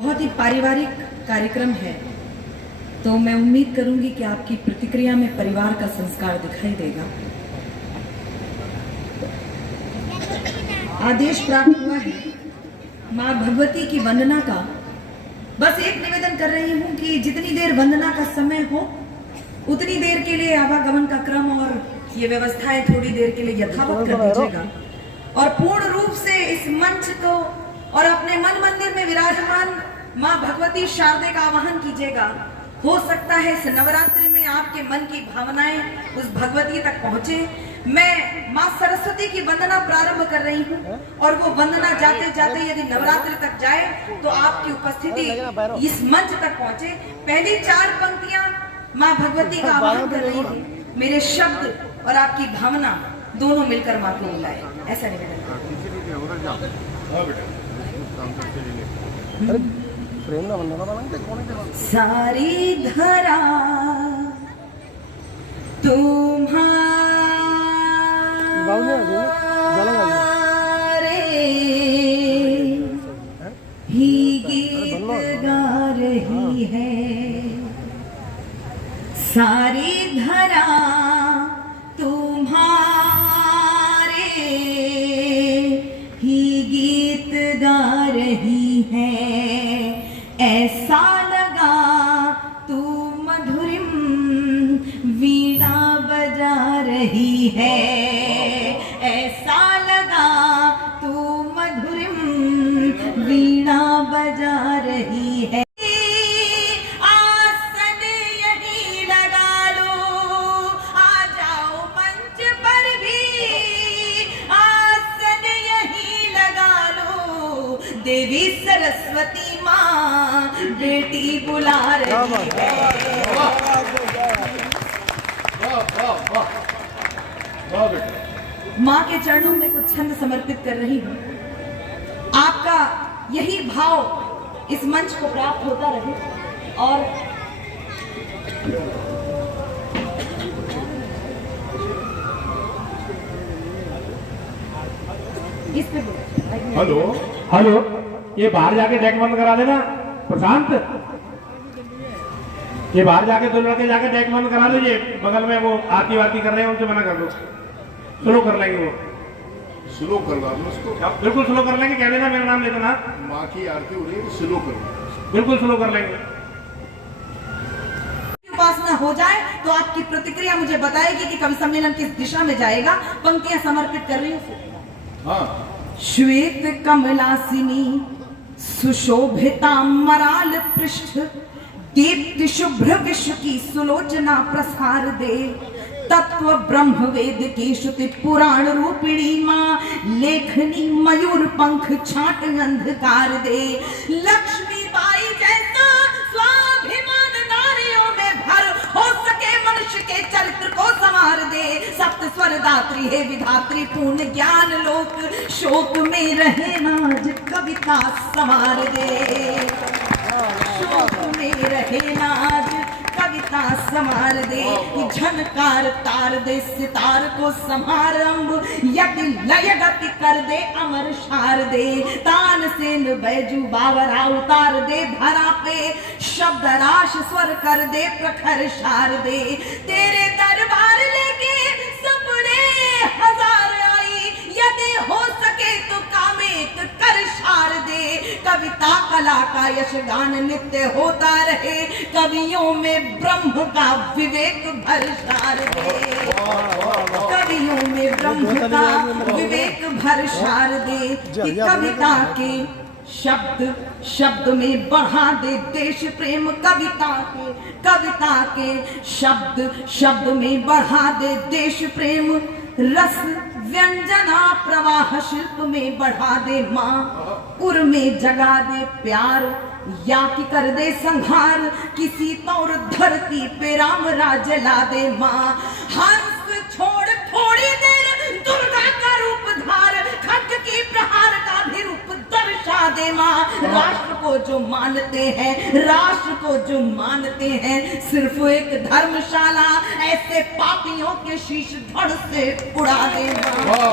बहुत ही पारिवारिक कार्यक्रम है, तो मैं उम्मीद करूंगी कि आपकी प्रतिक्रिया में परिवार का संस्कार दिखाई देगा। आदेश प्राप्त हुआ है माँ भगवती की वंदना का। बस एक निवेदन कर रही हूं कि जितनी देर वंदना का समय हो उतनी देर के लिए आवागमन का क्रम और ये व्यवस्थाएं थोड़ी देर के लिए यथावत कर दीजिएगा और पूर्ण रूप से इस मंच को और अपने मन मंदिर में विराजमान माँ भगवती शारदे का आवाहन कीजिएगा। हो सकता है इस नवरात्रि में आपके मन की भावनाएं उस भगवती तक पहुंचे। मैं माँ सरस्वती की वंदना प्रारंभ कर रही हूँ और वो वंदना जाते जाते यदि नवरात्रि तक जाए तो आपकी उपस्थिति इस मंच तक पहुंचे। पहली 4 पंक्तियां माँ भगवती का आवाहन कर रही हूँ। मेरे शब्द और आपकी भावना दोनों मिलकर माँ को बुलाए, ऐसा निवेदन। सारी धरा तुम्हारे ही गीत गा रही है। सारी धरा तुम्हारे ही गीत गा रही है। ऐसा लगा तू मधुरिम वीणा बजा रही है। ऐसा लगा तू मधुरिम वीणा बजा रही है। आसन यही लगा लो, आ जाओ मंच पर भी। आसन यही लगा लो, देवी सरस्वती माँ बेटी बुला रही है। माँ के चरणों में कुछ छंद समर्पित कर रही हूँ। आपका यही भाव इस मंच को प्राप्त होता रहे और इस पे हेलो हेलो, ये बाहर जाके डेक बंद करा देना प्रशांत। ये बाहर जाके 2 लड़के जाके डेक बंद करा दो। ये बगल में वो आरती वारती कर रहे हैं, उनसे मना कर दो। स्लो कर लेंगे, वो स्लो करवा दो उसको। बिल्कुल स्लो कर लेंगे। कह देना मेरा नाम ले देना। माँ की आरती हो रही है, स्लो करो। बिल्कुल स्लो कर लेंगे। उपासना हो जाए तो आपकी प्रतिक्रिया मुझे बताएगी कि कवि सम्मेलन किस दिशा में जाएगा। पंक्तियां समर्पित कर रही हूँ। हाँ। श्वेत कमलासिनी सुशोभिताम्बराल पृष्ठ दीप्ति शुभ्र विश्व की सुलोचना प्रसार दे। तत्व ब्रह्म वेद की श्रुति पुराण रूपिणी माँ लेखनी मयूर पंख छाट अंधकार दे। लक्ष्मी बाई जैसा स्वाभिमान नारियों में भर हो सके मनुष्य के चरित्र को संवार दे। सप्त स्वर दात्री है विधात्री पूर्ण ज्ञान लोक शोक में रहे नाज कविता संवार दे। शोक में रहे नाज कविता संवार दे। झनकार तार दे सितार को समारंभ यदि लय गति कर दे अमर शार दे। तान सेन बैजू बावरा उतार दे धरा पे शब्द राश स्वर कर दे प्रखर शार दे। तेरे दरबार लेके सपने हजार आई यदि हो सके तो कामेक कर शार दे। कविता कला का यशगान नित्य होता रहे कवियों में ब्रह्म का विवेक भर शार दे। कवियों में ब्रह्म का विवेक भर शार दे। कि कविता के शब्द शब्द में बढ़ा दे देश प्रेम। कविता के शब्द शब्द में बढ़ा दे देश प्रेम। रस व्यंजना प्रवाह शिल्प में बढ़ा दे माँ। उर में जगा दे प्यार या कि कर दे संहार। किसी तौर धरती पे राम राज ला दे माँ। हंस छोड़ थोड़ी देर दुर्गा का रूप धार। खड्ग की प्रहार का भी रूप दर्शा दे माँ। राष्ट्र को जो मानते हैं राष्ट्र को जो मानते हैं सिर्फ एक धर्मशाला ऐसे पापियों के शीश धड़ से उड़ा दे माँ।